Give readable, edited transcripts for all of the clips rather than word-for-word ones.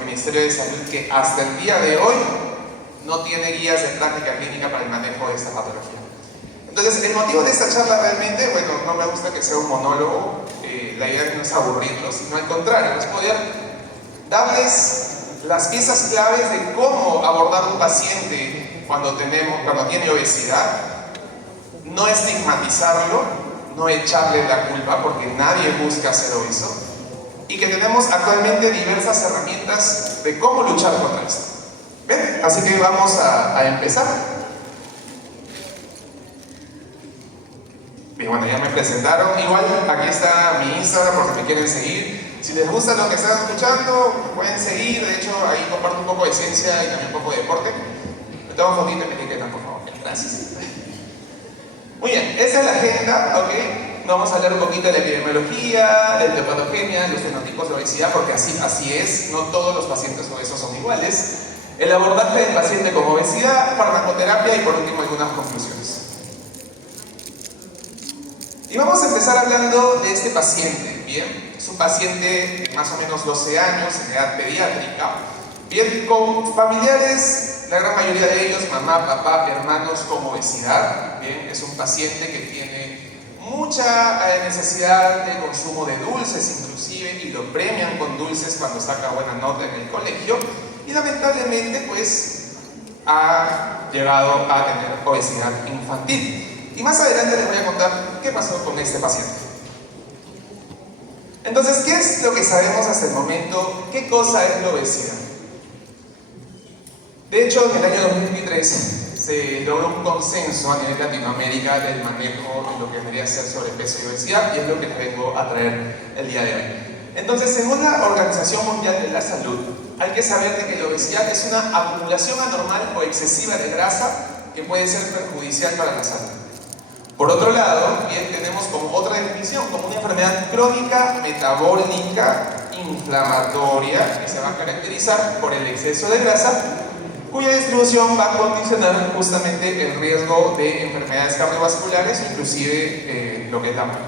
el Ministerio de Salud, que hasta el día de hoy no tiene guías de práctica clínica para el manejo de esta patología. Entonces, el motivo de esta charla realmente, bueno, no me gusta que sea un monólogo, la idea no es aburrirlos, sino al contrario, es poder darles las piezas claves de cómo abordar un paciente cuando tiene obesidad, no estigmatizarlo, no echarle la culpa, porque nadie busca ser obeso, y que tenemos actualmente diversas herramientas de cómo luchar contra esto. ¿Ven? Así que vamos a empezar. Bien, bueno, ya me presentaron. Igual aquí está mi Instagram por si me quieren seguir. Si les gusta lo que están escuchando, pueden seguir. De hecho, ahí comparto un poco de ciencia y también un poco de deporte. Me tomo fotito y me etiquetan, por favor. Gracias. Muy bien, esa es la agenda, ¿ok? Vamos a hablar un poquito de la epidemiología, de la patogenia, los fenotipos de obesidad, porque así es, no todos los pacientes obesos son iguales. El abordaje del paciente con obesidad, farmacoterapia y por último algunas conclusiones. Y vamos a empezar hablando de este paciente, ¿bien? Es un paciente de más o menos 12 años, en edad pediátrica, bien, con familiares, la gran mayoría de ellos, mamá, papá, hermanos con obesidad, bien, es un paciente que tiene mucha necesidad de consumo de dulces inclusive, y lo premian con dulces cuando saca buena nota en el colegio, y lamentablemente pues ha llegado a tener obesidad infantil. Y más adelante les voy a contar qué pasó con este paciente. Entonces, ¿qué es lo que sabemos hasta el momento? ¿Qué cosa es la obesidad? De hecho, en el año 2023 se logró un consenso a nivel Latinoamérica del manejo de lo que debería ser sobrepeso y obesidad, y es lo que les vengo a traer el día de hoy. Entonces, según la Organización Mundial de la Salud, hay que saber de que la obesidad es una acumulación anormal o excesiva de grasa que puede ser perjudicial para la salud. Por otro lado, bien, tenemos como otra definición, como una enfermedad crónica, metabólica, inflamatoria, que se va a caracterizar por el exceso de grasa, cuya distribución va a condicionar justamente el riesgo de enfermedades cardiovasculares, inclusive lo que es la muerte.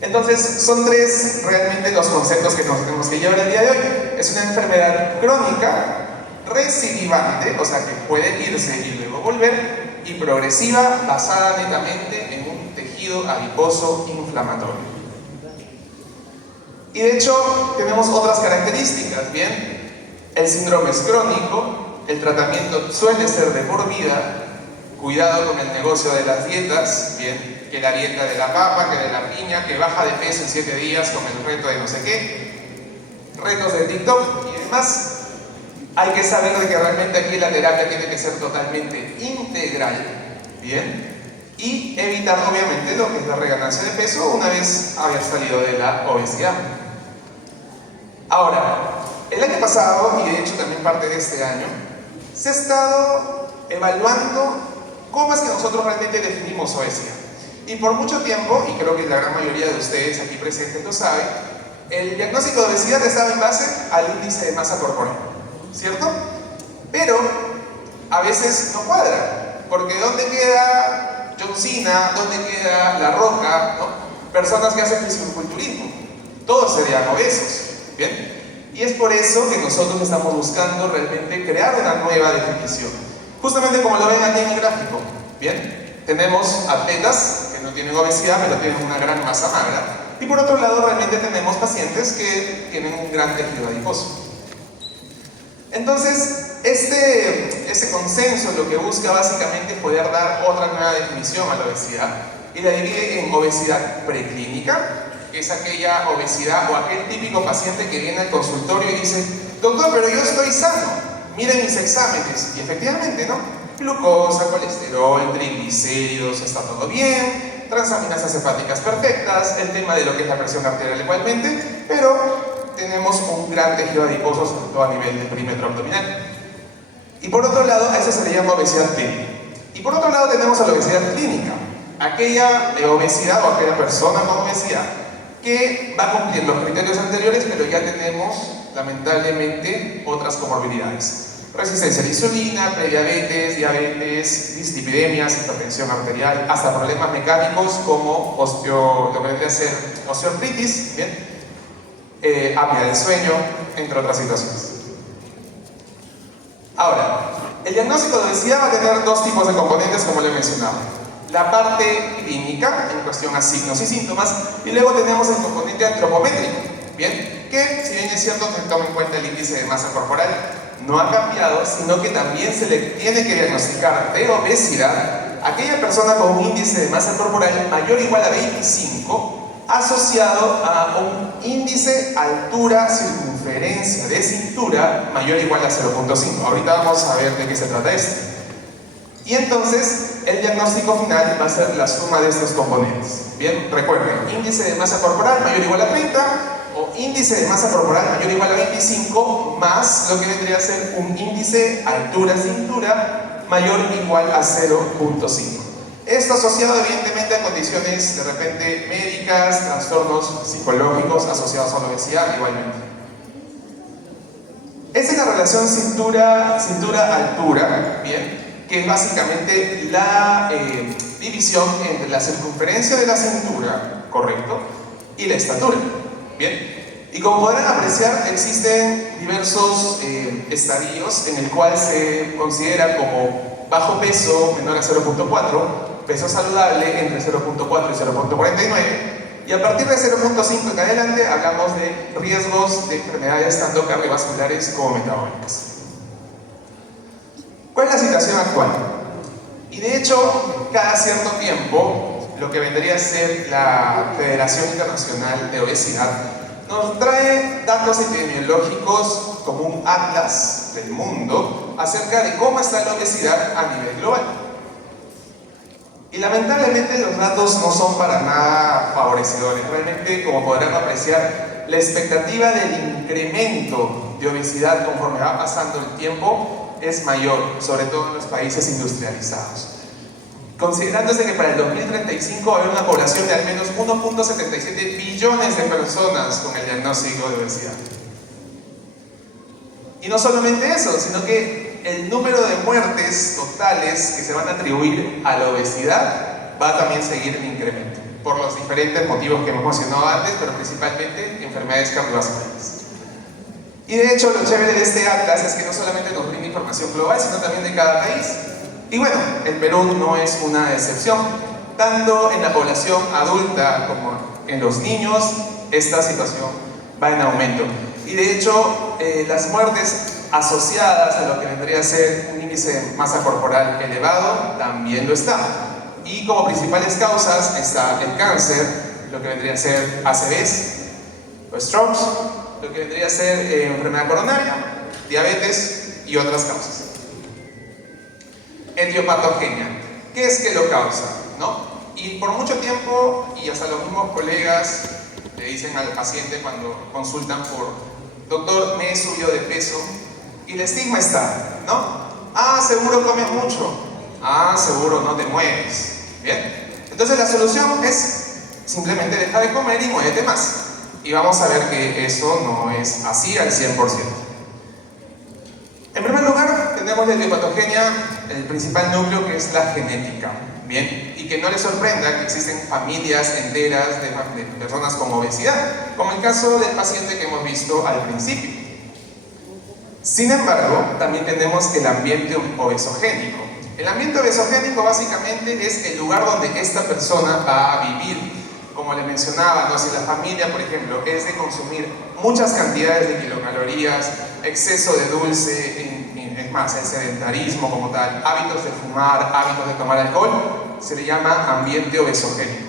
Entonces, son tres realmente los conceptos que nos tenemos que llevar el día de hoy. Es una enfermedad crónica, recidivante, o sea que puede irse y luego volver, y progresiva, basada netamente en un tejido adiposo inflamatorio. Y de hecho, tenemos otras características, ¿bien? El síndrome es crónico, el tratamiento suele ser de por vida, cuidado con el negocio de las dietas, ¿bien? Que la dieta de la papa, que de la piña, que baja de peso en 7 días con el reto de no sé qué, retos de TikTok y demás. Hay que saber de que realmente aquí la terapia tiene que ser totalmente integral, ¿bien? Y evitar obviamente lo que es la reganancia de peso una vez haber salido de la obesidad. Ahora, el año pasado, y de hecho también parte de este año, se ha estado evaluando cómo es que nosotros realmente definimos obesidad. Y por mucho tiempo, y creo que la gran mayoría de ustedes aquí presentes lo saben, el diagnóstico de obesidad estaba en base al índice de masa corporal, ¿cierto? Pero a veces no cuadra, porque ¿dónde queda John Cena? ¿Dónde queda La Roca? ¿No? Personas que hacen fisiculturismo, todos serían obesos, ¿bien? Y es por eso que nosotros estamos buscando realmente crear una nueva definición. Justamente como lo ven aquí en el gráfico, ¿bien? Tenemos atletas que no tienen obesidad, pero tienen una gran masa magra, y por otro lado realmente tenemos pacientes que tienen un gran tejido adiposo. Entonces, este consenso lo que busca básicamente es poder dar otra nueva definición a la obesidad, y la divide en obesidad preclínica, que es aquella obesidad o aquel típico paciente que viene al consultorio y dice: doctor, pero yo estoy sano, miren mis exámenes, y efectivamente, ¿no? Glucosa, colesterol, triglicéridos, está todo bien, transaminasas hepáticas perfectas, el tema de lo que es la presión arterial igualmente, pero tenemos un gran tejido adiposo, sobre todo a nivel del perímetro abdominal. Y por otro lado, a eso se le llama obesidad clínica. Y por otro lado tenemos a la obesidad clínica, aquella obesidad o aquella persona con obesidad que va a cumplir los criterios anteriores, pero ya tenemos, lamentablemente, otras comorbilidades. Resistencia a la insulina, prediabetes, diabetes, dislipidemias, hipertensión arterial, hasta problemas mecánicos como lo que vendría a ser osteoartritis, ¿bien? apnea del sueño, entre otras situaciones. Ahora, el diagnóstico de obesidad va a tener dos tipos de componentes, como le mencionaba. La parte clínica, en cuestión a signos y síntomas, y luego tenemos el componente antropométrico, ¿bien? Que, si bien es cierto, se toma en cuenta el índice de masa corporal, no ha cambiado, sino que también se le tiene que diagnosticar de obesidad a aquella persona con un índice de masa corporal mayor o igual a 25, asociado a un índice altura circunferencia de cintura mayor o igual a 0.5. Ahorita vamos a ver de qué se trata esto. Y entonces, el diagnóstico final va a ser la suma de estos componentes. Bien, recuerden, índice de masa corporal mayor o igual a 30, o índice de masa corporal mayor o igual a 25, más lo que vendría a ser un índice altura-cintura mayor o igual a 0.5. Esto asociado evidentemente a condiciones de repente médicas, trastornos psicológicos asociados a la obesidad igualmente. Esa es la relación cintura-altura, ¿bien? Que es básicamente la división entre la circunferencia de la cintura, ¿correcto? Y la estatura, ¿bien? Y como podrán apreciar, existen diversos estadios en el cual se considera como bajo peso menor a 0.4, peso saludable entre 0.4 y 0.49, y a partir de 0.5 en adelante hablamos de riesgos de enfermedades tanto cardiovasculares como metabólicas. ¿Cuál es la situación actual? Y de hecho, cada cierto tiempo, lo que vendría a ser la Federación Internacional de Obesidad nos trae datos epidemiológicos como un atlas del mundo acerca de cómo está la obesidad a nivel global. Y lamentablemente los datos no son para nada favorecedores. Realmente, como podrán apreciar, la expectativa del incremento de obesidad conforme va pasando el tiempo es mayor, sobre todo en los países industrializados. Considerándose que para el 2035 va a haber una población de al menos 1.77 billones de personas con el diagnóstico de obesidad. Y no solamente eso, sino que el número de muertes totales que se van a atribuir a la obesidad va a también seguir en incremento, por los diferentes motivos que hemos mencionado antes, pero principalmente enfermedades cardiovasculares. Y de hecho, lo chévere de este atlas es que no solamente nos brinda información global, sino también de cada país. Y bueno, el Perú no es una excepción. Tanto en la población adulta como en los niños, esta situación va en aumento. Y de hecho, las muertes asociadas a lo que vendría a ser un índice de masa corporal elevado también lo está. Y como principales causas está el cáncer, lo que vendría a ser ACVs, los strokes, lo que vendría a ser enfermedad coronaria, diabetes y otras causas. Etiopatogenia, ¿qué es que lo causa? ¿No? Y por mucho tiempo, y hasta los mismos colegas le dicen al paciente cuando consultan por doctor, me he subido de peso, y el estigma está, ¿no? Ah, seguro comes mucho, ah, seguro no te mueves, ¿bien? Entonces la solución es simplemente deja de comer y muévete más. Y vamos a ver que eso no es así al 100%. En primer lugar, tenemos la etiopatogenia, el principal núcleo, que es la genética, ¿bien? Y que no les sorprenda que existen familias enteras de personas con obesidad, como el caso del paciente que hemos visto al principio. Sin embargo, también tenemos el ambiente obesogénico. El ambiente obesogénico básicamente es el lugar donde esta persona va a vivir. Como le mencionaba, ¿no? Si la familia, por ejemplo, es de consumir muchas cantidades de kilocalorías, exceso de dulce, es más, el sedentarismo como tal, hábitos de fumar, hábitos de tomar alcohol, se le llama ambiente obesogénico.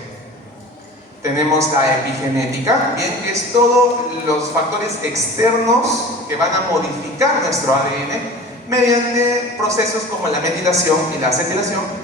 Tenemos la epigenética, bien, que es todos los factores externos que van a modificar nuestro ADN mediante procesos como la metilación y la acetilación.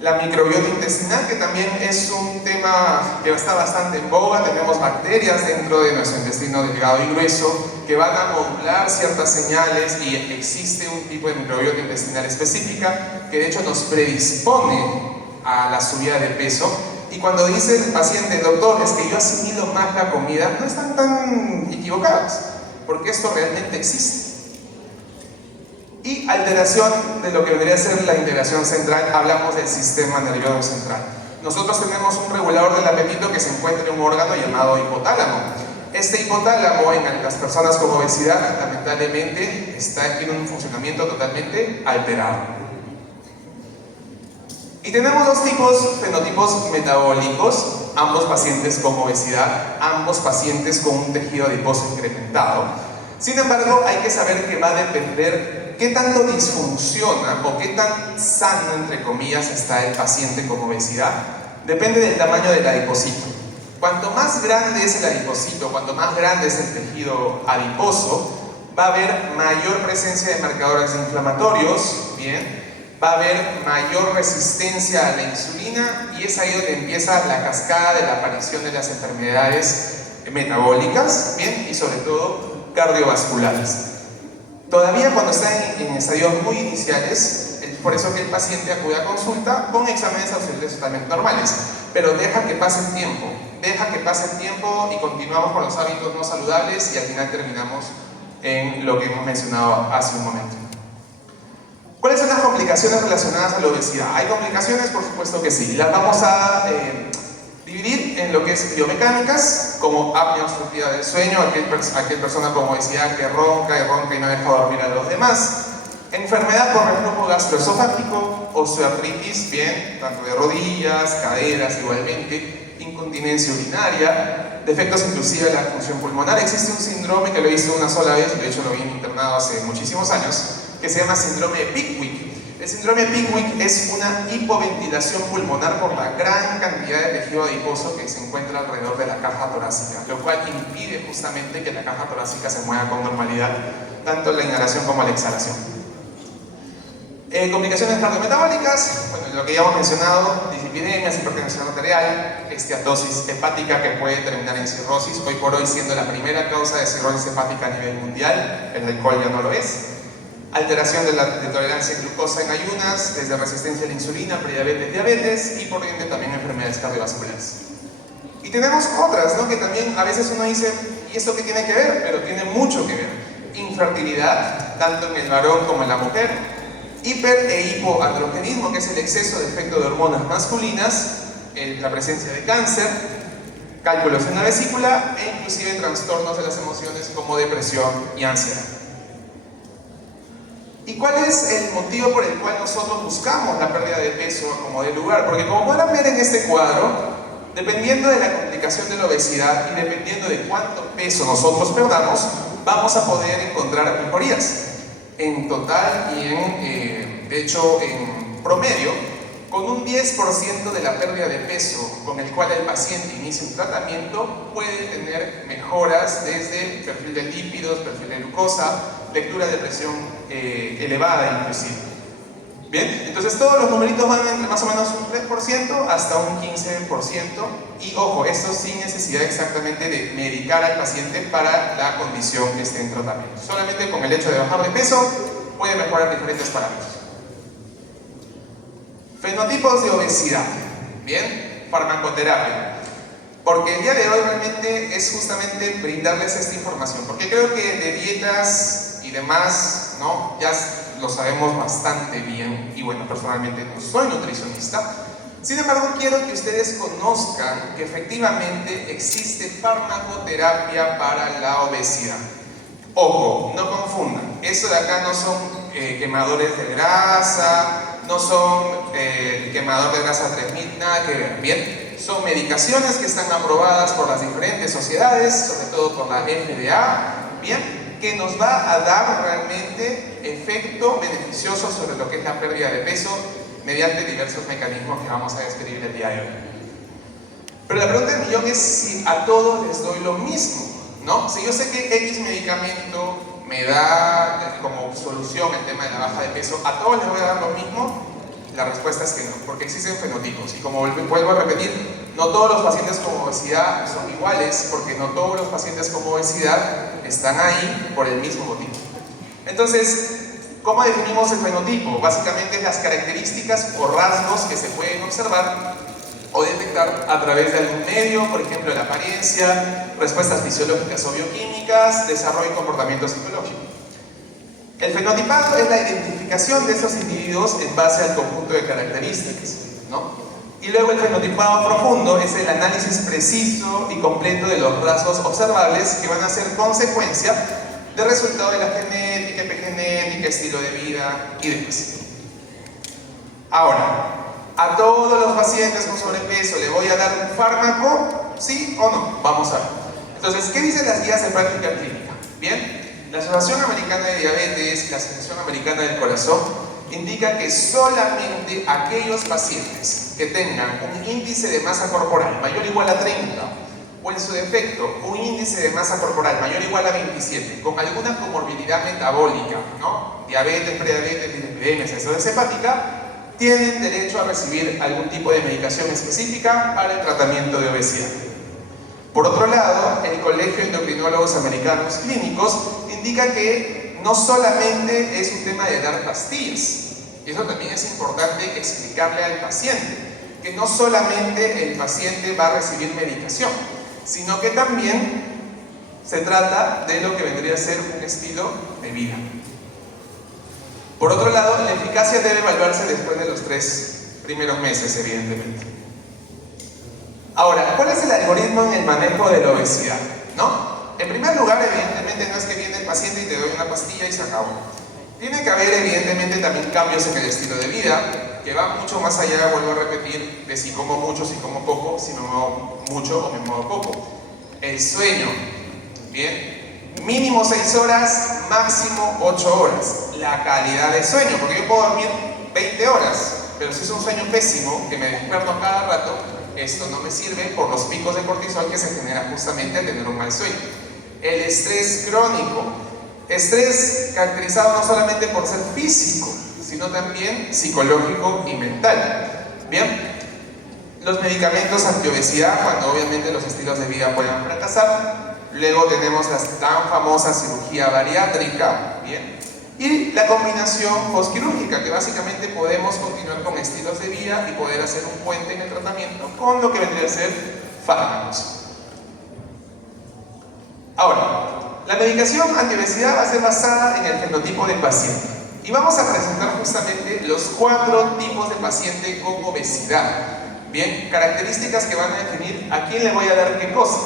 La microbiota intestinal, que también es un tema que está bastante en boga. Tenemos bacterias dentro de nuestro intestino delgado y grueso que van a modular ciertas señales, y existe un tipo de microbiota intestinal específica que de hecho nos predispone a la subida de peso. Y cuando dice el paciente, doctor, es que yo asimilo más la comida, no están tan equivocados, porque esto realmente existe. Y alteración de lo que vendría a ser la integración central, hablamos del sistema nervioso central. Nosotros tenemos un regulador del apetito que se encuentra en un órgano llamado hipotálamo. Este hipotálamo en las personas con obesidad lamentablemente tiene un funcionamiento totalmente alterado. Y tenemos dos fenotipos metabólicos, ambos pacientes con obesidad, ambos pacientes con un tejido adiposo incrementado. Sin embargo, hay que saber que va a depender qué tanto disfunciona o qué tan sano, entre comillas, está el paciente con obesidad. Depende del tamaño del adipocito. Cuanto más grande es el adipocito, cuanto más grande es el tejido adiposo, va a haber mayor presencia de marcadores inflamatorios, ¿bien? Va a haber mayor resistencia a la insulina y es ahí donde empieza la cascada de la aparición de las enfermedades metabólicas, ¿bien? Y sobre todo cardiovasculares. Todavía cuando está en estadios muy iniciales, es por eso que el paciente acude a consulta con exámenes auxiliares totalmente normales, pero deja que pase el tiempo y continuamos con los hábitos no saludables y al final terminamos en lo que hemos mencionado hace un momento. ¿Cuáles son las complicaciones relacionadas a la obesidad? ¿Hay complicaciones? Por supuesto que sí. Las vamos a dividir en lo que es biomecánicas, como apnea obstructiva del sueño, aquel persona con obesidad que ronca y no deja dormir a los demás. Enfermedad por reflujo gastroesofágico, osteoartritis, bien, tanto de rodillas, caderas igualmente, incontinencia urinaria, defectos inclusive de la función pulmonar. Existe un síndrome que lo hice una sola vez, de hecho lo vi internado hace muchísimos años, que se llama síndrome de Pickwick. El síndrome de Pickwick es una hipoventilación pulmonar por la gran cantidad de tejido adiposo que se encuentra alrededor de la caja torácica, lo cual impide justamente que la caja torácica se mueva con normalidad, tanto la inhalación como la exhalación. Complicaciones cardiometabólicas, bueno, lo que ya hemos mencionado, dislipidemias, hipertensión arterial, esteatosis hepática que puede terminar en cirrosis, hoy por hoy siendo la primera causa de cirrosis hepática a nivel mundial, el alcohol ya no lo es. Alteración de tolerancia a glucosa en ayunas, desde resistencia a la insulina, prediabetes, diabetes y por ende también enfermedades cardiovasculares. Y tenemos otras, ¿no? Que también a veces uno dice, ¿y esto qué tiene que ver? Pero tiene mucho que ver. Infertilidad, tanto en el varón como en la mujer. Hiper e hipoandrogenismo, que es el exceso de efecto de hormonas masculinas, la presencia de cáncer, cálculos en la vesícula e inclusive trastornos de las emociones como depresión y ansiedad. ¿Y cuál es el motivo por el cual nosotros buscamos la pérdida de peso como de lugar? Porque como podrán ver en este cuadro, dependiendo de la complicación de la obesidad y dependiendo de cuánto peso nosotros perdamos, vamos a poder encontrar mejorías. En total y de hecho en promedio, con un 10% de la pérdida de peso con el cual el paciente inicia un tratamiento, puede tener mejoras desde perfil de lípidos, perfil de glucosa, lectura de presión elevada inclusive. Bien, entonces todos los numeritos van entre más o menos un 3% hasta un 15%. Y ojo, esto sin necesidad exactamente de medicar al paciente para la condición que esté en tratamiento. Solamente con el hecho de bajar de peso puede mejorar diferentes parámetros. Fenotipos de obesidad. Bien, farmacoterapia. Porque el día de hoy realmente es justamente brindarles esta información. Porque creo que de dietas y demás, ¿no? Ya lo sabemos bastante bien. Y bueno, personalmente no soy nutricionista. Sin embargo, quiero que ustedes conozcan que efectivamente existe farmacoterapia para la obesidad. Ojo, no confundan. Esto de acá no son quemadores de grasa, no son quemador de grasa 3000, nada que ver, ¿bien? Son medicaciones que están aprobadas por las diferentes sociedades, sobre todo por la FDA, ¿bien? Que nos va a dar realmente efecto beneficioso sobre lo que es la pérdida de peso mediante diversos mecanismos que vamos a describir el día de hoy. Pero la pregunta del millón es si a todos les doy lo mismo, ¿no? Si yo sé que X medicamento me da como solución el tema de la baja de peso, ¿a todos les voy a dar lo mismo? La respuesta es que no, porque existen fenotipos. Y como vuelvo a repetir, no todos los pacientes con obesidad son iguales, porque no todos los pacientes con obesidad están ahí por el mismo motivo. Entonces, ¿cómo definimos el fenotipo? Básicamente las características o rasgos que se pueden observar o detectar a través de algún medio, por ejemplo la apariencia, respuestas fisiológicas o bioquímicas, desarrollo y comportamiento psicológico. El fenotipado es la identificación de esos individuos en base al conjunto de características, ¿no? Y luego el fenotipado profundo es el análisis preciso y completo de los rasgos observables que van a ser consecuencia del resultado de la genética, epigenética, estilo de vida y demás. Ahora, ¿a todos los pacientes con sobrepeso le voy a dar un fármaco? ¿Sí o no? Vamos a ver. Entonces, ¿qué dicen las guías de práctica clínica? Bien, la Asociación Americana de Diabetes, la Asociación Americana del Corazón, indica que solamente aquellos pacientes que tengan un índice de masa corporal mayor o igual a 30, o en su defecto, un índice de masa corporal mayor o igual a 27, con alguna comorbilidad metabólica, ¿no? Diabetes, prediabetes, dislipidemia, acidosis hepática, tienen derecho a recibir algún tipo de medicación específica para el tratamiento de obesidad. Por otro lado, el Colegio de Endocrinólogos Americanos Clínicos indica que no solamente es un tema de dar pastillas, y eso también es importante explicarle al paciente, que no solamente el paciente va a recibir medicación, sino que también se trata de lo que vendría a ser un estilo de vida. Por otro lado, la eficacia debe evaluarse después de los 3 primeros meses, evidentemente. Ahora, ¿cuál es el algoritmo en el manejo de la obesidad? ¿No? En primer lugar, evidentemente, no es que viene el paciente y te doy una pastilla y se acabó. Tiene que haber, evidentemente, también cambios en el estilo de vida, que va mucho más allá, vuelvo a repetir, de si como mucho, si como poco, si me muevo mucho o me muevo poco. El sueño, ¿bien? Mínimo 6 horas, máximo 8 horas. La calidad de sueño, porque yo puedo dormir 20 horas, pero si es un sueño pésimo, que me despierto a cada rato, esto no me sirve por los picos de cortisol que se generan justamente al tener un mal sueño. El estrés crónico. Estrés caracterizado no solamente por ser físico, sino también psicológico y mental. Bien, los medicamentos antiobesidad, cuando obviamente los estilos de vida puedan fracasar. Luego tenemos la tan famosa cirugía bariátrica, bien, y la combinación postquirúrgica, que básicamente podemos continuar con estilos de vida y poder hacer un puente en el tratamiento con lo que vendría a ser fármacos. Ahora, la medicación antiobesidad va a ser basada en el fenotipo del paciente. Y vamos a presentar justamente los 4 tipos de paciente con obesidad. Bien, características que van a definir a quién le voy a dar qué cosa.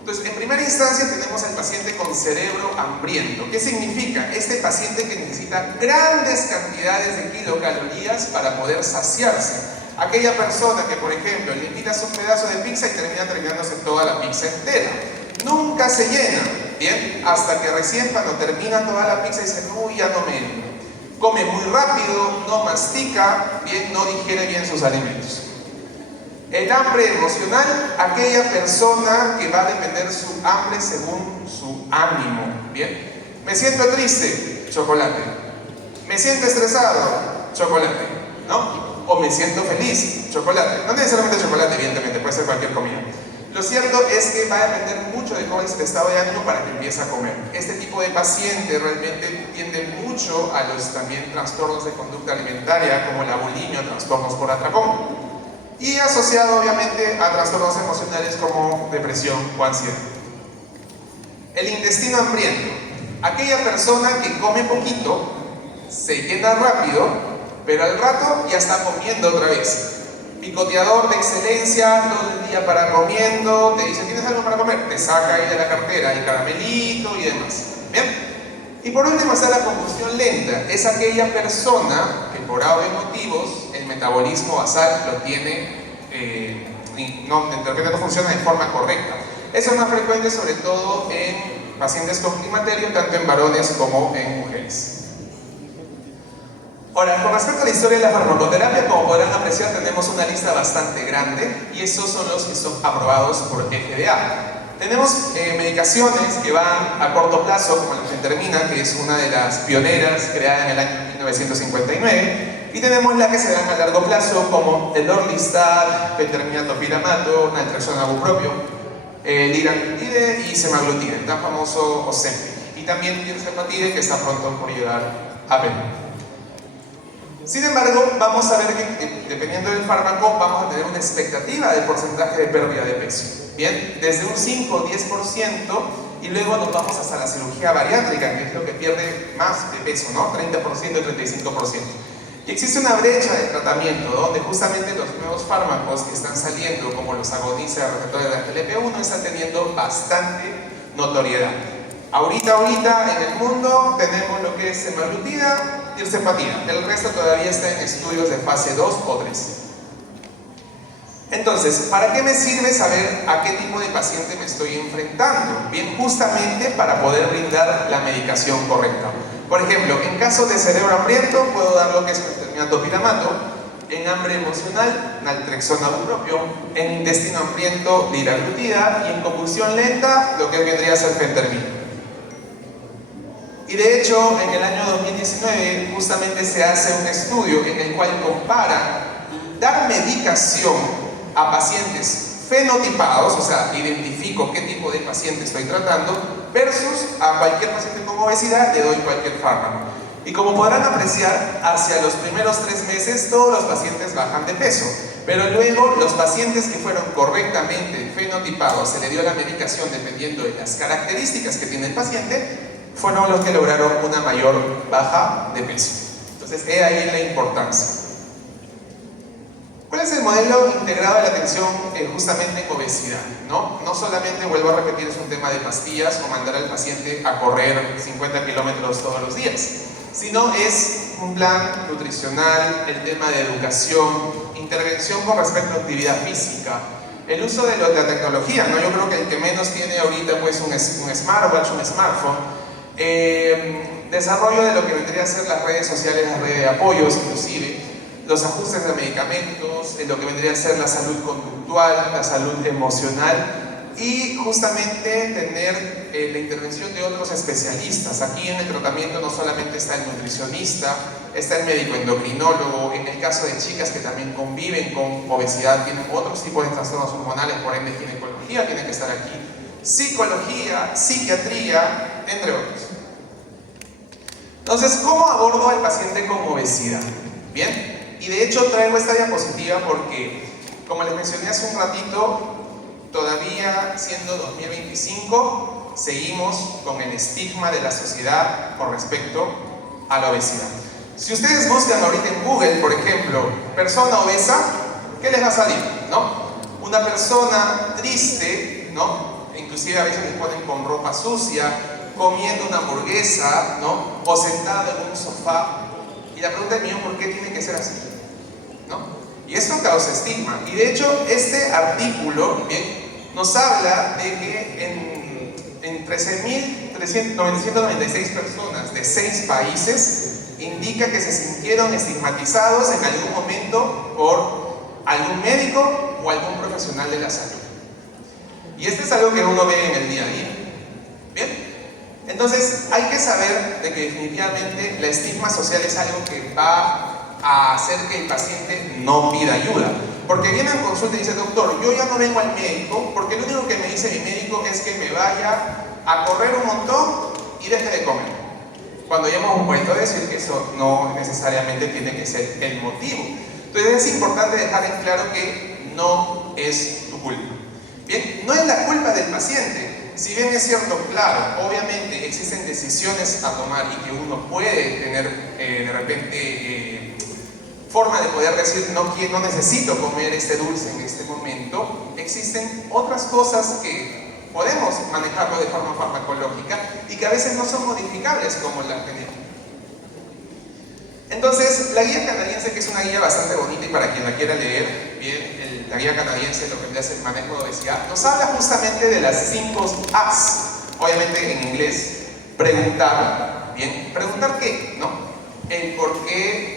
Entonces, en primera instancia tenemos al paciente con cerebro hambriento. ¿Qué significa? Este paciente que necesita grandes cantidades de kilocalorías para poder saciarse. Aquella persona que, por ejemplo, le invitas un pedazo de pizza y termina terminándose toda la pizza entera. Nunca se llena, ¿bien? Hasta que recién cuando termina toda la pizza dice, uy, ya no me... Come muy rápido, no mastica, bien, no digiere bien sus alimentos. El hambre emocional, aquella persona que va a depender su hambre según su ánimo, ¿bien? Me siento triste, chocolate. Me siento estresado, chocolate, ¿no? O me siento feliz, chocolate. No necesariamente chocolate, evidentemente, puede ser cualquier comida. Lo cierto es que va a depender mucho de cómo es el estado de ánimo para que empiece a comer. Este tipo de paciente realmente tiende mucho a los también trastornos de conducta alimentaria, como la bulimia o trastornos por atracón. Y asociado obviamente a trastornos emocionales como depresión o ansiedad. El intestino hambriento. Aquella persona que come poquito, se llena rápido, pero al rato ya está comiendo otra vez. Picoteador de excelencia, todo el día para comiendo, te dice, ¿tienes algo para comer? Te saca ahí de la cartera el caramelito y demás. ¿Bien? Y por último está la combustión lenta. Es aquella persona que por A de motivos el metabolismo basal lo tiene, de repente no funciona de forma correcta. Eso es más frecuente sobre todo en pacientes con climaterio, tanto en varones como en mujeres. Ahora, con respecto a la historia de la farmacoterapia, como podrán apreciar, tenemos una lista bastante grande y estos son los que son aprobados por FDA. Tenemos medicaciones que van a corto plazo, como la fentermina, que es una de las pioneras, creada en el año 1959, y tenemos la que se dan a largo plazo, como el Orlistat, fentermina topiramato, naltrexona bupropión, liraglutide y semaglutide, el tan famoso Ozempic, y también tirzepatide, que está pronto por llegar a Perú. Sin embargo, vamos a ver que dependiendo del fármaco vamos a tener una expectativa de porcentaje de pérdida de peso. Bien, desde un 5 o 10% y luego nos vamos hasta la cirugía bariátrica, que es lo que pierde más de peso, ¿no? 30% y 35%. Y existe una brecha de tratamiento donde justamente los nuevos fármacos que están saliendo, como los agonistas de receptores de la GLP-1, están teniendo bastante notoriedad. Ahorita en el mundo tenemos lo que es semaglutida y tirzepatida. El resto todavía está en estudios de fase 2 o 3. Entonces, ¿para qué me sirve saber a qué tipo de paciente me estoy enfrentando? Bien, justamente para poder brindar la medicación correcta. Por ejemplo, en caso de cerebro hambriento, puedo dar lo que es topiramato. En hambre emocional, naltrexona propio. En intestino hambriento, liraglutida. Y en convulsión lenta, lo que vendría a ser fentermina. Y de hecho, en el año 2019, justamente se hace un estudio en el cual compara dar medicación a pacientes fenotipados, o sea, identifico qué tipo de paciente estoy tratando, versus a cualquier paciente con obesidad le doy cualquier fármaco. Y como podrán apreciar, hacia los primeros 3 meses todos los pacientes bajan de peso, pero luego los pacientes que fueron correctamente fenotipados, se le dio la medicación dependiendo de las características que tiene el paciente, fueron los que lograron una mayor baja de peso. Entonces, he ahí la importancia. ¿Cuál es el modelo integrado de la atención justamente en obesidad? No solamente, vuelvo a repetir, es un tema de pastillas o mandar al paciente a correr 50 kilómetros todos los días, sino es un plan nutricional, el tema de educación, intervención con respecto a actividad física, el uso de la tecnología, ¿no? Yo creo que el que menos tiene ahorita pues un smartwatch, un smartphone, desarrollo de lo que vendría a ser las redes sociales, las redes de apoyos inclusive, los ajustes de medicamentos, lo que vendría a ser la salud conductual, la salud emocional y justamente tener la intervención de otros especialistas. Aquí en el tratamiento no solamente está el nutricionista, está el médico endocrinólogo, en el caso de chicas que también conviven con obesidad, tienen otros tipos de trastornos hormonales, por ende ginecología tiene que estar aquí, psicología, psiquiatría, entre otros. Entonces, ¿cómo abordo al paciente con obesidad? Bien. Y de hecho traigo esta diapositiva porque, como les mencioné hace un ratito, todavía siendo 2025, seguimos con el estigma de la sociedad con respecto a la obesidad. Si ustedes buscan ahorita en Google, por ejemplo, persona obesa, ¿qué les va a salir? ¿No? Una persona triste, ¿no? Inclusive a veces les ponen con ropa sucia, comiendo una hamburguesa, ¿no? O sentado en un sofá. Y la pregunta es millón, ¿por qué tiene que ser así? ¿No? Y esto causa estigma. Y de hecho, este artículo, bien, nos habla de que en 13.996 personas de 6 países indica que se sintieron estigmatizados en algún momento por algún médico o algún profesional de la salud. Y esto es algo que uno ve en el día a día. ¿Bien? Entonces, hay que saber de que definitivamente la estigma social es algo que va a hacer que el paciente no pida ayuda. Porque viene a consulta y dice, doctor, yo ya no vengo al médico porque lo único que me dice mi médico es que me vaya a correr un montón y deje de comer. Cuando ya hemos vuelto a decir que eso no necesariamente tiene que ser el motivo. Entonces es importante dejar en claro que no es tu culpa. Bien, no es la culpa del paciente. Si bien es cierto, claro, obviamente existen decisiones a tomar y que uno puede tener de repente forma de poder decir no necesito comer este dulce en este momento, existen otras cosas que podemos manejarlo de forma farmacológica y que a veces no son modificables como la genética. Entonces, la guía canadiense, que es una guía bastante bonita y para quien la quiera leer, bien, la guía canadiense, lo que hace el manejo de obesidad, nos habla justamente de las 5 A's, obviamente en inglés, preguntar, bien, preguntar qué, ¿no? El por qué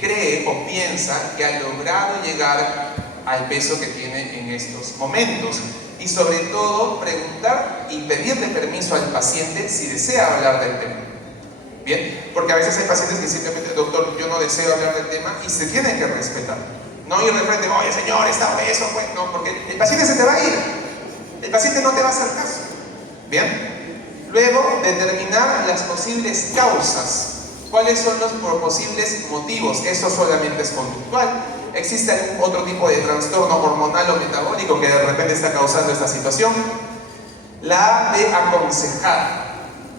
cree o piensa que ha logrado llegar al peso que tiene en estos momentos. Y sobre todo, preguntar y pedirle permiso al paciente si desea hablar del tema. Bien, porque a veces hay pacientes que simplemente, doctor, yo no deseo hablar del tema y se tienen que respetar. No ir de frente, oye señor, está obeso, pues no, porque el paciente se te va a ir. El paciente no te va a hacer caso. Bien, luego determinar las posibles causas. ¿Cuáles son los posibles motivos? Eso solamente es conductual. ¿Existe algún otro tipo de trastorno hormonal o metabólico que de repente está causando esta situación? La A de aconsejar.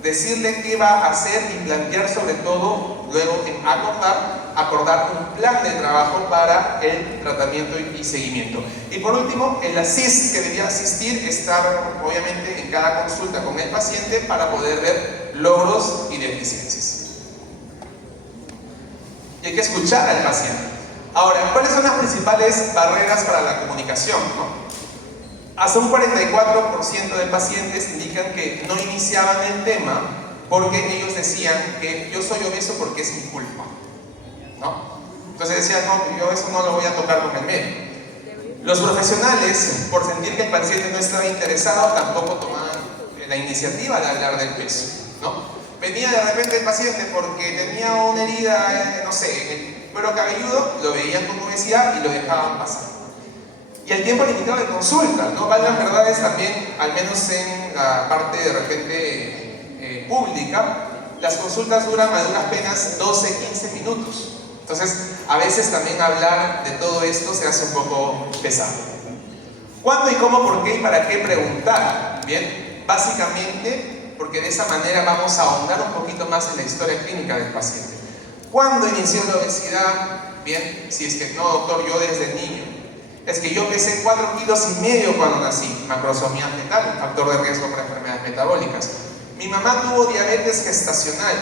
decirle qué va a hacer y plantear sobre todo, luego en acordar un plan de trabajo para el tratamiento y seguimiento. Y por último, el ASIS que debía asistir, estar obviamente en cada consulta con el paciente para poder ver logros y deficiencias. Y hay que escuchar al paciente. Ahora, ¿cuáles son las principales barreras para la comunicación, ¿no? Hasta un 44% de pacientes indican que no iniciaban el tema porque ellos decían que yo soy obeso porque es mi culpa, ¿no? Entonces decían, no, yo eso no lo voy a tocar con el médico. Los profesionales, por sentir que el paciente no estaba interesado, tampoco tomaban la iniciativa de hablar del peso, ¿no? Venía de repente el paciente porque tenía una herida, no sé, en el cuero cabelludo, lo veían como obesidad y lo dejaban pasar. Y el tiempo limitado de consulta, ¿no? Valgan verdades también, al menos en la parte de repente pública, las consultas duran a duras penas 12-15 minutos. Entonces, a veces también hablar de todo esto se hace un poco pesado. ¿Cuándo y cómo, por qué y para qué preguntar? Bien, básicamente porque de esa manera vamos a ahondar un poquito más en la historia clínica del paciente. ¿Cuándo inició la obesidad? Bien, si es que no, doctor, yo desde niño. Es que yo pesé 4,5 kilos cuando nací, macrosomía fetal, un factor de riesgo para enfermedades metabólicas. Mi mamá tuvo diabetes gestacional,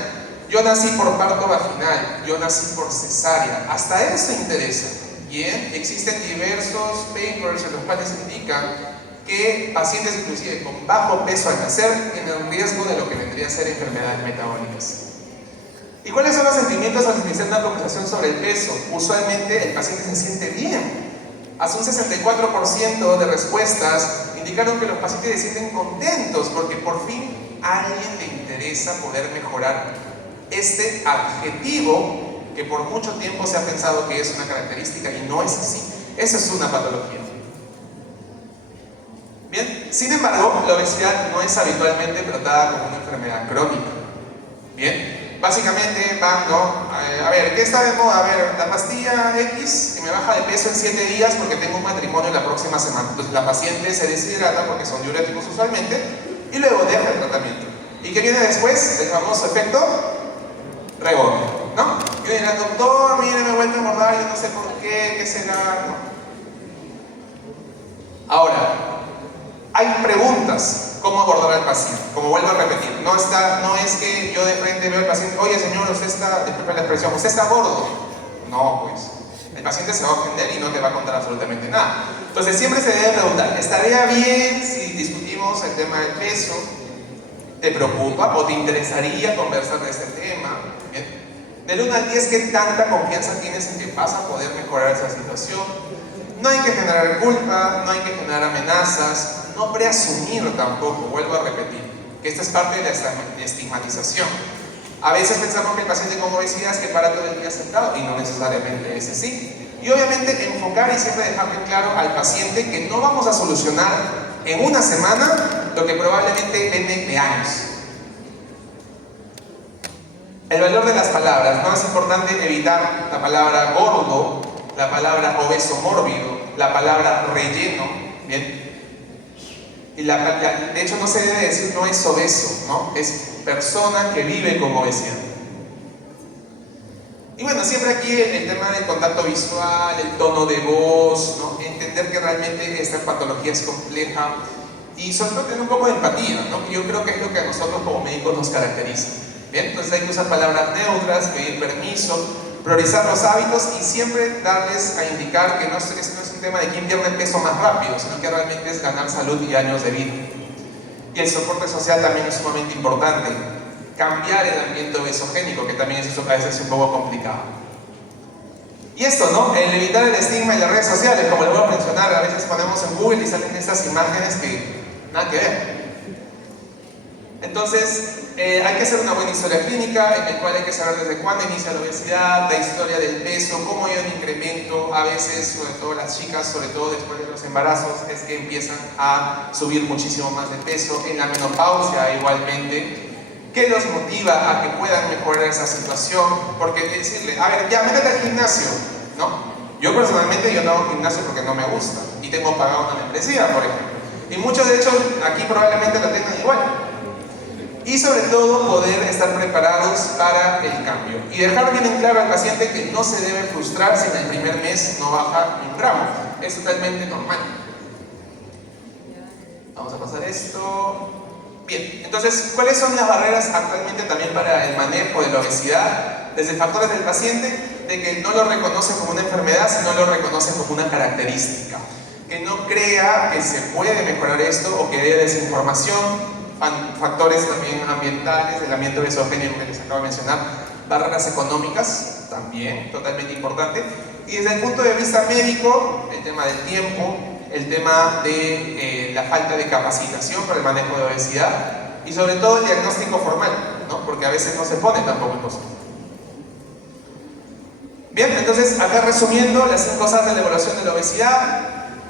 yo nací por parto vaginal, yo nací por cesárea, hasta eso interesa. Bien, existen diversos papers en los cuales indican que pacientes inclusive con bajo peso al nacer tienen riesgo de lo que vendría a ser enfermedades metabólicas. ¿Y cuáles son los sentimientos al iniciar una conversación sobre el peso? Usualmente el paciente se siente bien. Hasta un 64% de respuestas indicaron que los pacientes se sienten contentos porque por fin a alguien le interesa poder mejorar este adjetivo que por mucho tiempo se ha pensado que es una característica y no es así. Eso es una patología. Bien, sin embargo, la obesidad no es habitualmente tratada como una enfermedad crónica. Bien, básicamente van, ¿no? A ver, ¿qué está de moda? A ver, la pastilla X que me baja de peso en 7 días porque tengo un matrimonio la próxima semana. Entonces la paciente se deshidrata porque son diuréticos usualmente y luego deja el tratamiento. ¿Y qué viene después? El famoso efecto rebote, ¿no? Y me dirán, doctor, mire, me he vuelto a engordar, yo no sé por qué será, ¿no? Ahora, hay preguntas, ¿cómo abordar al paciente? Como vuelvo a repetir, no es que yo de frente veo al paciente, oye señor, usted está, disculpe la expresión, usted está gordo. No, pues, el paciente se va a ofender y no te va a contar absolutamente nada. Entonces siempre se debe preguntar, ¿estaría bien si discutimos el tema del peso? ¿Te preocupa o te interesaría conversar de este tema? Bien. Del 1 al 10, ¿qué tanta confianza tienes en que vas a poder mejorar esa situación? No hay que generar culpa, no hay que generar amenazas, no preasumir tampoco, vuelvo a repetir, que esta es parte de la estigmatización. A veces pensamos que el paciente con obesidad es que para todo el día sentado y no necesariamente es así. Y obviamente enfocar y siempre dejarle claro al paciente que no vamos a solucionar en una semana lo que probablemente viene de años. El valor de las palabras, ¿no? Es importante evitar la palabra gordo, la palabra obeso mórbido, la palabra relleno, ¿bien? Y de hecho no se debe decir no es obeso, ¿no? Es persona que vive con obesidad. Y bueno, siempre aquí el tema del contacto visual, el tono de voz, ¿no? Entender que realmente esta patología es compleja y sobre todo tener un poco de empatía, ¿no? Que yo creo que es lo que a nosotros como médicos nos caracteriza. ¿Bien? Entonces hay que usar palabras neutras, pedir permiso, priorizar los hábitos y siempre darles a indicar que no es un tema de quién pierde el peso más rápido, sino que realmente es ganar salud y años de vida. Y el soporte social también es sumamente importante. Cambiar el ambiente obesogénico, que también es a veces un poco complicado. Y esto, ¿no? El evitar el estigma en las redes sociales, como les voy a mencionar, a veces ponemos en Google y salen estas imágenes que nada que ver. Entonces, hay que hacer una buena historia clínica en la cual hay que saber desde cuándo inicia la obesidad, la historia del peso, cómo hay un incremento. A veces, sobre todo las chicas, sobre todo después de los embarazos, es que empiezan a subir muchísimo más de peso. En la menopausia igualmente, ¿qué los motiva a que puedan mejorar esa situación? Porque decirle, a ver, ya métete al gimnasio, ¿no? Yo personalmente yo no hago gimnasio porque no me gusta y tengo pagado una membresía, por ejemplo. Y muchos de hecho aquí probablemente lo tengan igual. y sobre todo poder estar preparados para el cambio. Y dejar bien en claro al paciente que no se debe frustrar si en el primer mes no baja ni un gramo. Es totalmente normal. Vamos a pasar esto. Bien, entonces, ¿cuáles son las barreras actualmente también para el manejo de la obesidad? Desde factores del paciente, de que no lo reconoce como una enfermedad, sino lo reconoce como una característica. Que no crea que se puede mejorar esto o que haya desinformación. Factores también ambientales, el ambiente obesogénico que les acabo de mencionar. Barreras económicas, también, totalmente importante. Y desde el punto de vista médico, el tema del tiempo, el tema de la falta de capacitación para el manejo de obesidad y sobre todo el diagnóstico formal, ¿no? Porque a veces no se pone tampoco en consulta. Bien, entonces acá resumiendo las 5 cosas de la evaluación de la obesidad: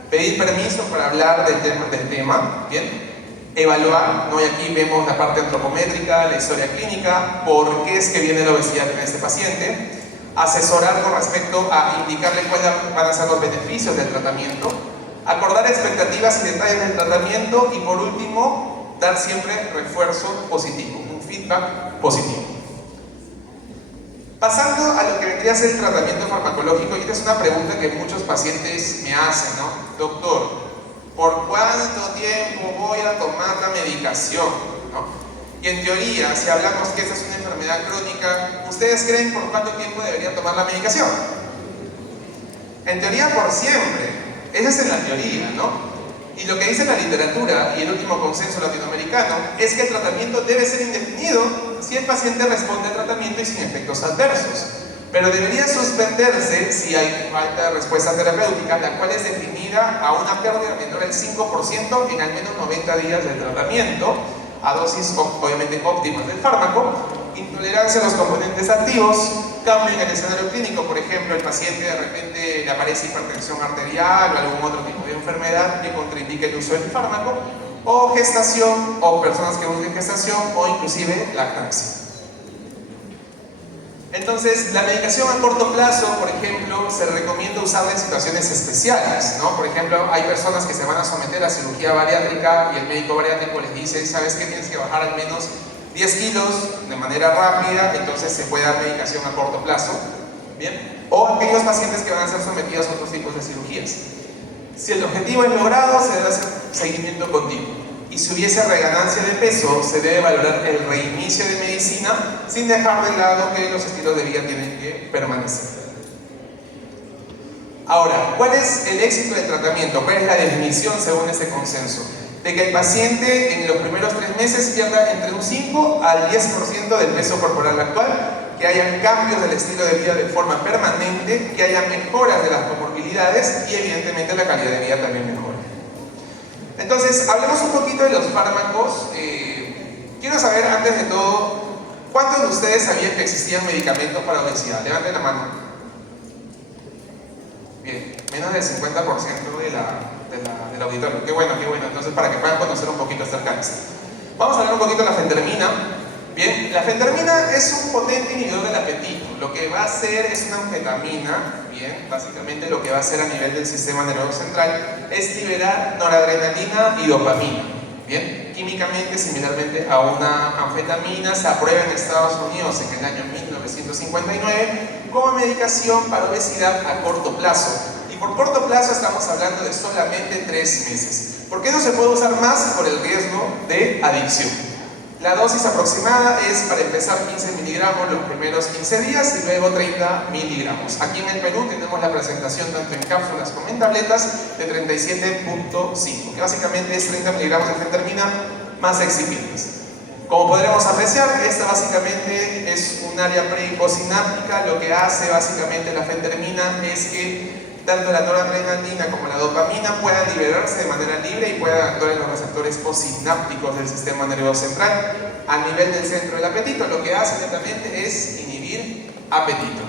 pedir permiso para hablar del tema, bien, evaluar, ¿no? Y aquí vemos la parte antropométrica, la historia clínica, por qué es que viene la obesidad en este paciente, asesorar con respecto a indicarle cuáles van a ser los beneficios del tratamiento, acordar expectativas y detalles del tratamiento y por último, dar siempre refuerzo positivo, un feedback positivo. Pasando a lo que vendría a ser el tratamiento farmacológico, y esta es una pregunta que muchos pacientes me hacen, ¿no? Doctor, ¿por cuánto tiempo voy a tomar la medicación? ¿No? Y en teoría, si hablamos que esta es una enfermedad crónica, ¿ustedes creen por cuánto tiempo debería tomar la medicación? En teoría, por siempre. Esa es en la teoría, ¿no? Y lo que dice la literatura y el último consenso latinoamericano es que el tratamiento debe ser indefinido si el paciente responde al tratamiento y sin efectos adversos. Pero debería suspenderse si hay falta de respuesta terapéutica, la cual es definida a una pérdida menor al 5% en al menos 90 días del tratamiento, a dosis obviamente óptimas del fármaco, intolerancia a los componentes activos, cambio en el escenario clínico, por ejemplo, el paciente de repente le aparece hipertensión arterial o algún otro tipo de enfermedad que contraindique el uso del fármaco, o gestación, o personas que busquen gestación, o inclusive lactancia. Entonces, la medicación a corto plazo, por ejemplo, se recomienda usarla en situaciones especiales, ¿no? Por ejemplo, hay personas que se van a someter a cirugía bariátrica y el médico bariátrico les dice, ¿sabes qué? Tienes que bajar al menos 10 kilos de manera rápida, entonces se puede dar medicación a corto plazo, ¿bien? O aquellos pacientes que van a ser sometidos a otros tipos de cirugías. Si el objetivo es logrado, se debe hacer seguimiento continuo. Y si hubiese reganancia de peso, se debe valorar el reinicio de medicina sin dejar de lado que los estilos de vida tienen que permanecer. Ahora, ¿cuál es el éxito del tratamiento? ¿Cuál es la definición según este consenso? De que el paciente en los primeros 3 meses pierda entre un 5 al 10% del peso corporal actual, que haya cambios del estilo de vida de forma permanente, que haya mejoras de las comorbilidades y evidentemente la calidad de vida también mejora. Entonces, hablemos un poquito de los fármacos. Quiero saber, antes de todo, ¿cuántos de ustedes sabían que existían medicamentos para obesidad? Levanten la mano. Bien, menos del 50% del auditorio. Qué bueno, qué bueno. Entonces, para que puedan conocer un poquito acerca de esto. Vamos a hablar un poquito de la fentermina. Bien, la fentermina es un potente inhibidor del apetito. Lo que va a hacer es una anfetamina, bien, básicamente lo que va a hacer a nivel del sistema nervioso central es liberar noradrenalina y dopamina. Bien, químicamente, similarmente a una anfetamina, se aprueba en Estados Unidos en el año 1959 como medicación para obesidad a corto plazo. Y por corto plazo estamos hablando de solamente 3 meses. ¿Por qué no se puede usar más? Por el riesgo de adicción. La dosis aproximada es, para empezar, 15 miligramos los primeros 15 días y luego 30 miligramos. Aquí en el Perú tenemos la presentación tanto en cápsulas como en tabletas de 37.5, que básicamente es 30 miligramos de fentermina más excipientes. Como podremos apreciar, esta básicamente es un área pre y postsináptica. Lo que hace básicamente la fentermina es que tanto la noradrenalina como la dopamina puedan liberarse de manera libre y puedan actuar en los receptores postsinápticos del sistema nervioso central a nivel del centro del apetito. Lo que hace netamente es inhibir apetito.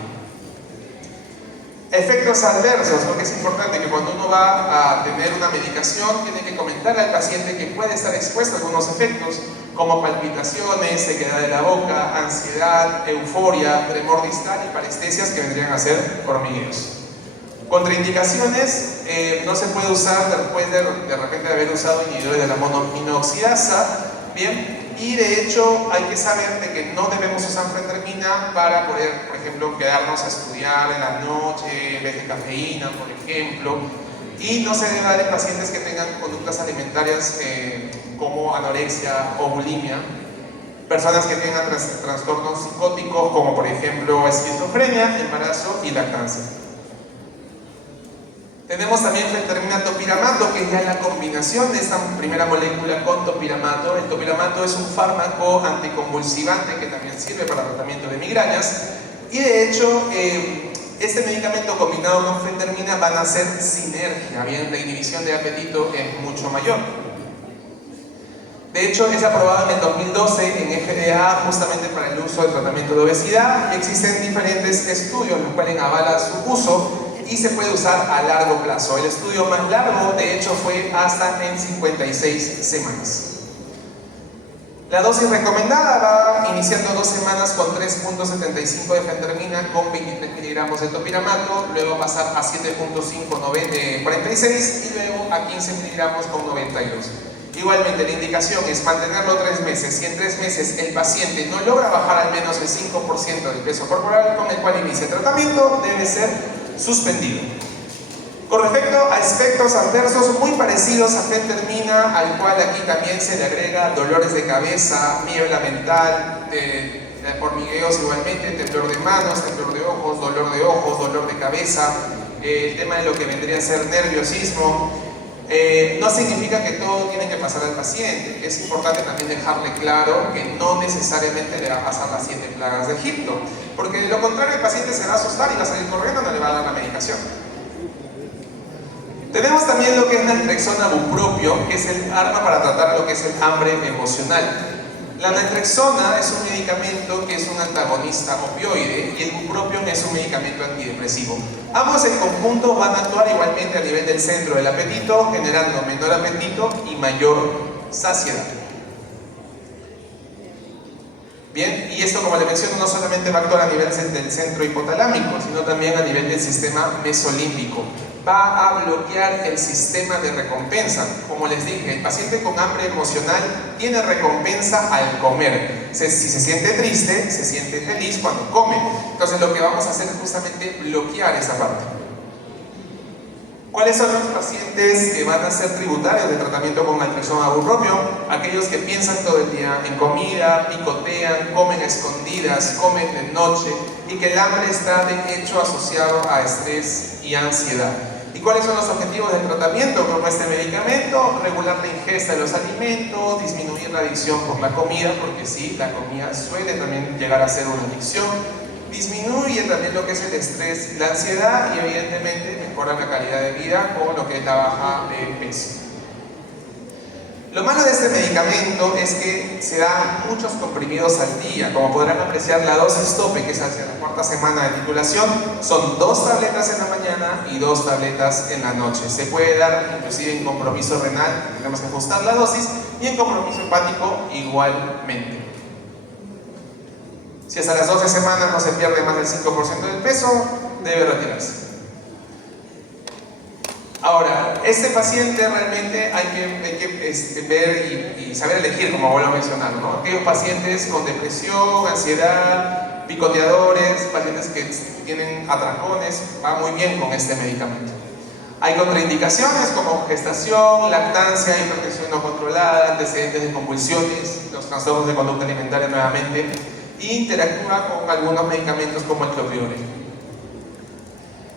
Efectos adversos, porque es importante que cuando uno va a tener una medicación tiene que comentarle al paciente que puede estar expuesto a algunos efectos como palpitaciones, sequedad de la boca, ansiedad, euforia, tremor distal y parestesias que vendrían a ser hormigueos. Contraindicaciones, no se puede usar después de repente haber usado inhibidores de la monoaminoxidasa, bien, y de hecho hay que saber de que no debemos usar anfetamina para poder, por ejemplo, quedarnos a estudiar en la noche en vez de cafeína, por ejemplo, y no se debe dar en pacientes que tengan conductas alimentarias como anorexia o bulimia, personas que tengan trastornos psicóticos como por ejemplo esquizofrenia, embarazo y lactancia. Tenemos también fentermina topiramato, que es ya la combinación de esta primera molécula con topiramato. El topiramato es un fármaco anticonvulsivante que también sirve para tratamiento de migrañas, y de hecho este medicamento combinado con fentermina van a hacer sinergia, bien, la inhibición de apetito es mucho mayor. De hecho, es aprobado en el 2012 en FDA justamente para el uso del tratamiento de obesidad, y existen diferentes estudios los cuales avalan su uso y se puede usar a largo plazo. El estudio más largo, de hecho, fue hasta en 56 semanas. La dosis recomendada va iniciando 2 semanas con 3.75 de fentermina con 23 miligramos de topiramato, luego pasar a 7.5 46 y luego a 15 miligramos con 92. Igualmente, la indicación es mantenerlo 3 meses. Si en 3 meses el paciente no logra bajar al menos el 5% del peso corporal con el cual inicia el tratamiento, debe ser suspendido. Con respecto a efectos adversos muy parecidos a fentermina, al cual aquí también se le agrega dolores de cabeza, niebla mental, hormigueos igualmente, temblor de manos, temblor de ojos, dolor de cabeza, el tema de lo que vendría a ser nerviosismo. No significa que todo tiene que pasar al paciente. Es importante también dejarle claro que no necesariamente le va a pasar las 7 plagas de Egipto, porque de lo contrario el paciente se va a asustar y va a salir corriendo, no le va a dar la medicación. Tenemos también lo que es naltrexona bupropio, que es el arma para tratar lo que es el hambre emocional. La naltrexona es un medicamento que es un antagonista opioide y el bupropión es un medicamento antidepresivo. Ambos en conjunto van a actuar igualmente a nivel del centro del apetito, generando menor apetito y mayor saciedad. Bien, y esto, como le menciono, no solamente va a actuar a nivel del centro hipotalámico, sino también a nivel del sistema mesolímbico. Va a bloquear el sistema de recompensa. Como les dije, el paciente con hambre emocional tiene recompensa al comer. Si se siente triste, se siente feliz cuando come. Entonces lo que vamos a hacer es justamente bloquear esa parte. ¿Cuáles son los pacientes que van a ser tributarios del tratamiento con naltrexona bupropio? Aquellos que piensan todo el día en comida, picotean, comen a escondidas, comen de noche, y que el hambre está de hecho asociado a estrés y ansiedad. ¿Y cuáles son los objetivos del tratamiento con este medicamento? Regular la ingesta de los alimentos, disminuir la adicción por la comida, porque sí, la comida suele también llegar a ser una adicción. Disminuye también lo que es el estrés y la ansiedad, y evidentemente mejora la calidad de vida con lo que es la baja de peso. Lo malo de este medicamento es que se dan muchos comprimidos al día. Como podrán apreciar, la dosis tope, que es hacia la 4ª semana de titulación, son 2 tabletas en la mañana y 2 tabletas en la noche. Se puede dar inclusive en compromiso renal, tenemos que ajustar la dosis, y en compromiso hepático igualmente. Si hasta las 12 semanas no se pierde más del 5% del peso, debe retirarse. Ahora, este paciente realmente hay que ver y saber elegir, como vuelvo a mencionar, ¿no? Aquellos pacientes con depresión, ansiedad, picoteadores, pacientes que tienen atracones, va muy bien con este medicamento. Hay contraindicaciones como gestación, lactancia, hipertensión no controlada, antecedentes de convulsiones, los trastornos de conducta alimentaria nuevamente, e interactúa con algunos medicamentos como el clopidogrel.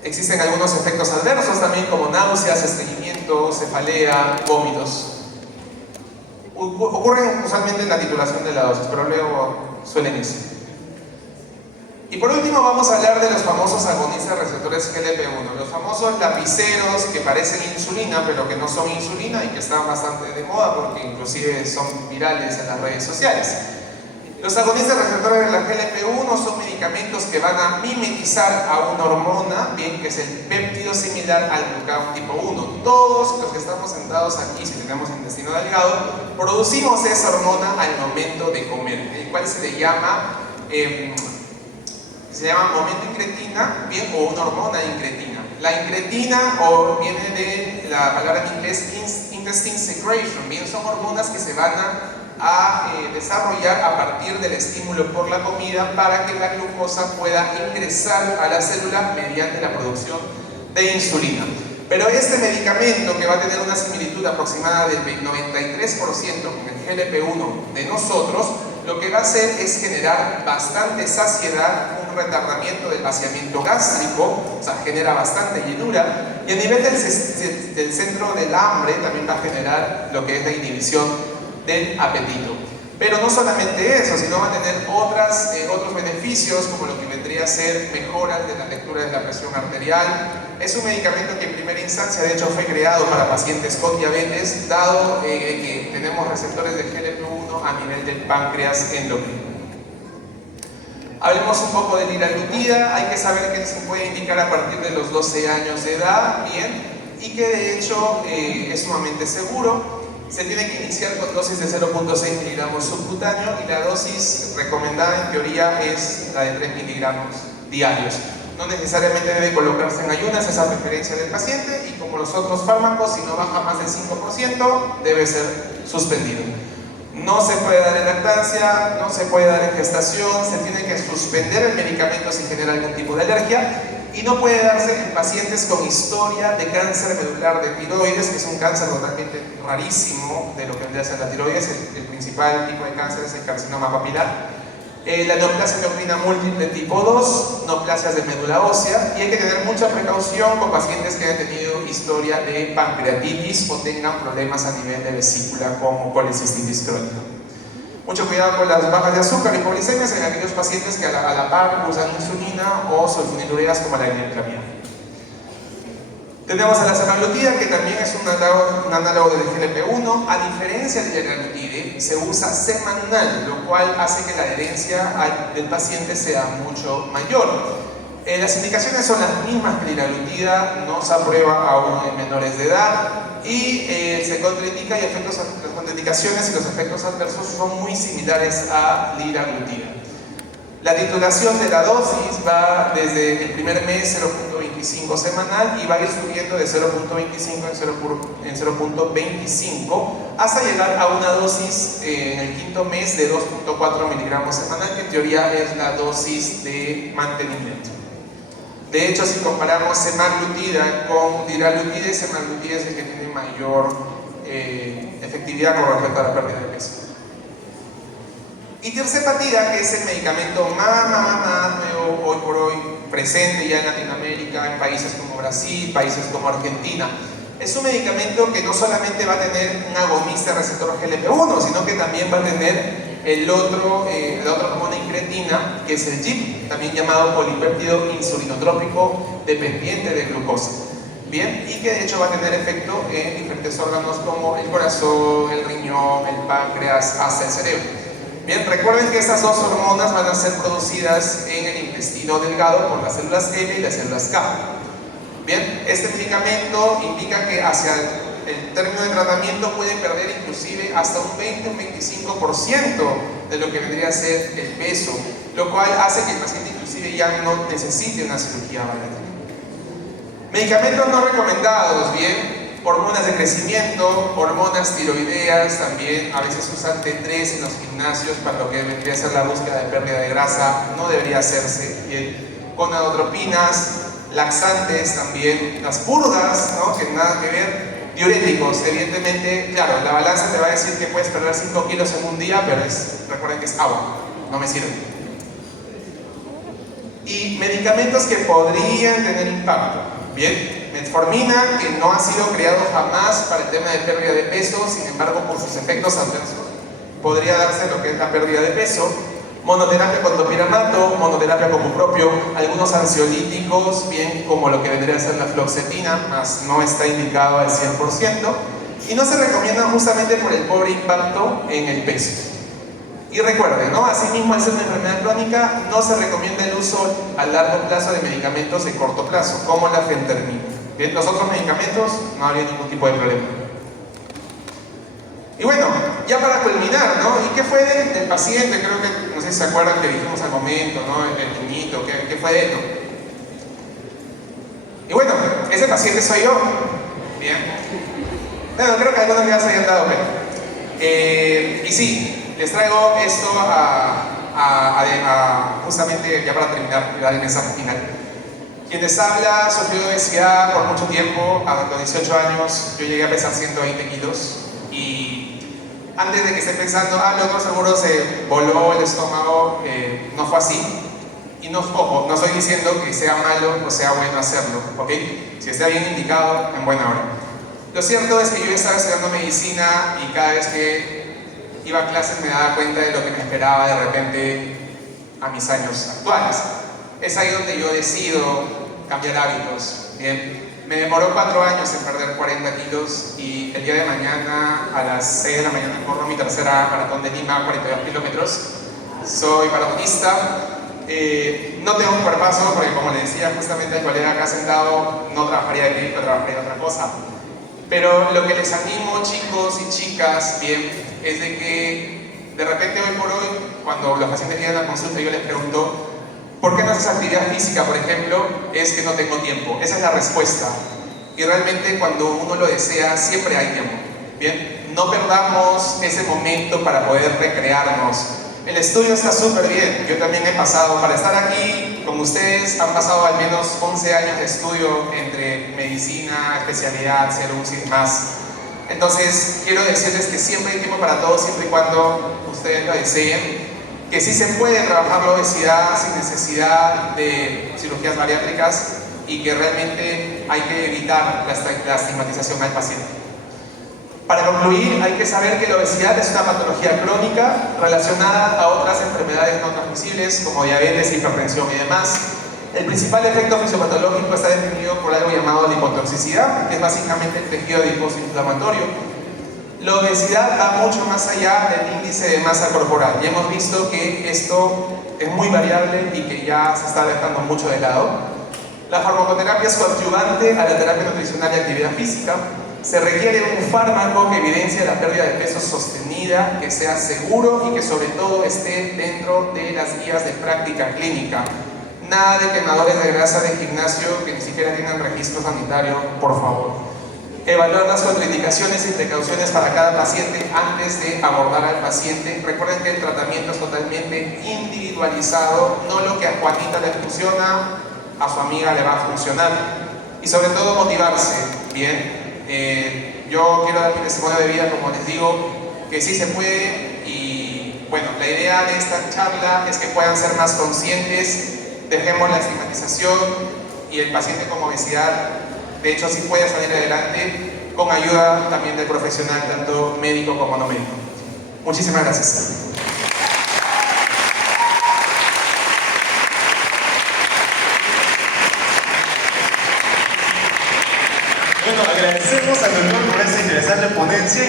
Existen algunos efectos adversos también, como náuseas, estreñimiento, cefalea, vómitos. Ocurren usualmente en la titulación de la dosis, pero luego suelen irse. Y por último vamos a hablar de los famosos agonistas de receptores GLP-1, los famosos lapiceros que parecen insulina pero que no son insulina y que están bastante de moda porque inclusive son virales en las redes sociales. Los agonistas receptores de la GLP-1 son medicamentos que van a mimetizar a una hormona, bien, que es el péptido similar al glucagón tipo 1. Todos los que estamos sentados aquí, si tenemos intestino delgado, producimos esa hormona al momento de comer, el cual se le llama momento incretina, bien, o una hormona incretina. La incretina viene de la palabra en inglés intestine secretion, bien, son hormonas que se van a a desarrollar a partir del estímulo por la comida para que la glucosa pueda ingresar a la célula mediante la producción de insulina. Pero este medicamento, que va a tener una similitud aproximada del 93% con el GLP-1 de nosotros, lo que va a hacer es generar bastante saciedad, un retardamiento del vaciamiento gástrico, o sea, genera bastante llenura, y a nivel del centro del hambre también va a generar lo que es la inhibición del apetito. Pero no solamente eso, sino va a tener otros beneficios, como lo que vendría a ser mejoras de la lectura de la presión arterial. Es un medicamento que en primera instancia, de hecho, fue creado para pacientes con diabetes, dado que tenemos receptores de GLP-1 a nivel del páncreas endocrino. Hablemos un poco de liraglutida. Hay que saber que se puede indicar a partir de los 12 años de edad, bien, y que de hecho es sumamente seguro. Se tiene que iniciar con dosis de 0.6 miligramos subcutáneo y la dosis recomendada en teoría es la de 3 miligramos diarios. No necesariamente debe colocarse en ayunas, esa preferencia del paciente, y como los otros fármacos, si no baja más del 5%, debe ser suspendido. No se puede dar en lactancia, no se puede dar en gestación, se tiene que suspender el medicamento si genera algún tipo de alergia, y no puede darse en pacientes con historia de cáncer medular de tiroides, que es un cáncer totalmente rarísimo de lo que vendría a ser la tiroides. El principal tipo de cáncer es el carcinoma papilar. La neoplasia endocrina múltiple tipo 2, neoplasias de médula ósea, y hay que tener mucha precaución con pacientes que hayan tenido historia de pancreatitis o tengan problemas a nivel de vesícula como colecistitis crónica. Mucho cuidado con las bajas de azúcar y hipoglicemias en aquellos pacientes que a la par usan insulina o sulfonilureas como la gliaclamida. Tenemos a la semaglutida, que también es un análogo del GLP-1. A diferencia del liraglutide, se usa semanal, lo cual hace que la adherencia del paciente sea mucho mayor. Las indicaciones son las mismas que liraglutida, no se aprueba aún en menores de edad, y se contraindica, y las contraindicaciones y los efectos adversos son muy similares a liraglutida. La titulación de la dosis va desde el primer mes 0.25 semanal y va a ir subiendo de 0.25 en 0.25 hasta llegar a una dosis en el quinto mes de 2.4 miligramos semanal, que en teoría es la dosis de mantenimiento. De hecho, si comparamos semaglutida con liraglutida, semaglutida es el que tiene mayor efectividad con respecto a la pérdida de peso. Y tirzepatida, que es el medicamento más nuevo hoy por hoy, presente ya en Latinoamérica, en países como Brasil, países como Argentina. Es un medicamento que no solamente va a tener un agonista receptor GLP-1, sino que también va a tener la otra hormona incretina, que es el GIP, también llamado polipéptido insulinotrópico dependiente de glucosa. Bien, y que de hecho va a tener efecto en diferentes órganos como el corazón, el riñón, el páncreas, hasta el cerebro. Bien, recuerden que estas dos hormonas van a ser producidas en el intestino delgado por las células L y las células K. Bien, este medicamento indica que hacia el término de tratamiento puede perder inclusive hasta un 20 o un 25% de lo que vendría a ser el peso, lo cual hace que el paciente inclusive ya no necesite una cirugía bariátrica. Medicamentos no recomendados, bien. Hormonas de crecimiento, hormonas tiroideas, también a veces usan T3 en los gimnasios para lo que vendría a ser la búsqueda de pérdida de grasa, no debería hacerse. Bien, gonadotropinas, laxantes también, las purgas, ¿no? Que nada que ver, diuréticos, evidentemente, claro, la balanza te va a decir que puedes perder 5 kilos en un día, pero recuerden que es agua, no me sirve. Y medicamentos que podrían tener impacto, bien. Metformina, que no ha sido creado jamás para el tema de pérdida de peso, sin embargo, por sus efectos adversos, podría darse lo que es la pérdida de peso. Monoterapia con topiramato, monoterapia con buprofeno, algunos ansiolíticos, bien, como lo que vendría a ser la fluoxetina, más no está indicado al 100%, y no se recomienda justamente por el pobre impacto en el peso. Y recuerden, ¿no? Asimismo, al ser una enfermedad crónica, no se recomienda el uso a largo plazo de medicamentos de corto plazo, como la fentermina. Bien, los otros medicamentos no habría ningún tipo de problema. Y bueno, ya para culminar, ¿no? ¿Y qué fue del paciente? Creo que, no sé si se acuerdan que dijimos al momento, ¿no? El niñito, ¿qué fue de él, no? Y bueno, ese paciente soy yo. Bien. Bueno, creo que algunos ya se hayan dado cuenta. Y sí, les traigo esto justamente ya para terminar y dar el mensaje final. Quien les habla sufrió de obesidad por mucho tiempo. A los 18 años yo llegué a pesar 120 kilos y antes de que estén pensando, luego seguro se voló el estómago, no fue así. Y no, ojo, no estoy diciendo que sea malo o sea bueno hacerlo, ¿ok? Si está bien indicado, en buena hora. Lo cierto es que yo estaba estudiando medicina y cada vez que iba a clases me daba cuenta de lo que me esperaba de repente a mis años actuales. Es ahí donde yo decido cambiar hábitos, ¿bien? Me demoró 4 años en perder 40 kilos y el día de mañana a las 6 de la mañana corro mi tercera maratón de Lima, 42 kilómetros. Soy maratonista. No tengo un cuerpazo porque, como le decía justamente al colega acá sentado, no trabajaría de médico, trabajaría de otra cosa. Pero lo que les animo, chicos y chicas, bien, es de que de repente hoy por hoy, cuando los pacientes vienen a la consulta, yo les pregunto ¿por qué no haces actividad física, por ejemplo? Es que no tengo tiempo. Esa es la respuesta. Y realmente cuando uno lo desea, siempre hay tiempo. ¿Bien? No perdamos ese momento para poder recrearnos. El estudio está súper bien. Yo también he pasado, para estar aquí con ustedes, han pasado al menos 11 años de estudio entre medicina, especialidad, salud y más. Entonces, quiero decirles que siempre hay tiempo para todo, siempre y cuando ustedes lo deseen. Que sí se puede trabajar la obesidad sin necesidad de cirugías bariátricas y que realmente hay que evitar la estigmatización al paciente. Para concluir, hay que saber que la obesidad es una patología crónica relacionada a otras enfermedades no transmisibles como diabetes, hipertensión y demás. El principal efecto fisiopatológico está definido por algo llamado lipotoxicidad, que es básicamente el tejido adiposo inflamatorio. La obesidad va mucho más allá del índice de masa corporal y hemos visto que esto es muy variable y que ya se está dejando mucho de lado. La farmacoterapia es coadyuvante a la terapia nutricional y actividad física. Se requiere un fármaco que evidencie la pérdida de peso sostenida, que sea seguro y que sobre todo esté dentro de las guías de práctica clínica. Nada de quemadores de grasa de gimnasio que ni siquiera tienen registro sanitario, por favor. Evaluar las contraindicaciones y precauciones para cada paciente antes de abordar al paciente. Recuerden que el tratamiento es totalmente individualizado, no lo que a Juanita le funciona, a su amiga le va a funcionar. Y sobre todo motivarse, ¿bien? Yo quiero dar mi testimonio de vida, como les digo, que sí se puede y bueno, la idea de esta charla es que puedan ser más conscientes, dejemos la estigmatización y el paciente con obesidad de hecho sí puede salir adelante con ayuda también del profesional, tanto médico como no médico. Muchísimas gracias. Bueno, agradecemos al doctor por esta interesante ponencia.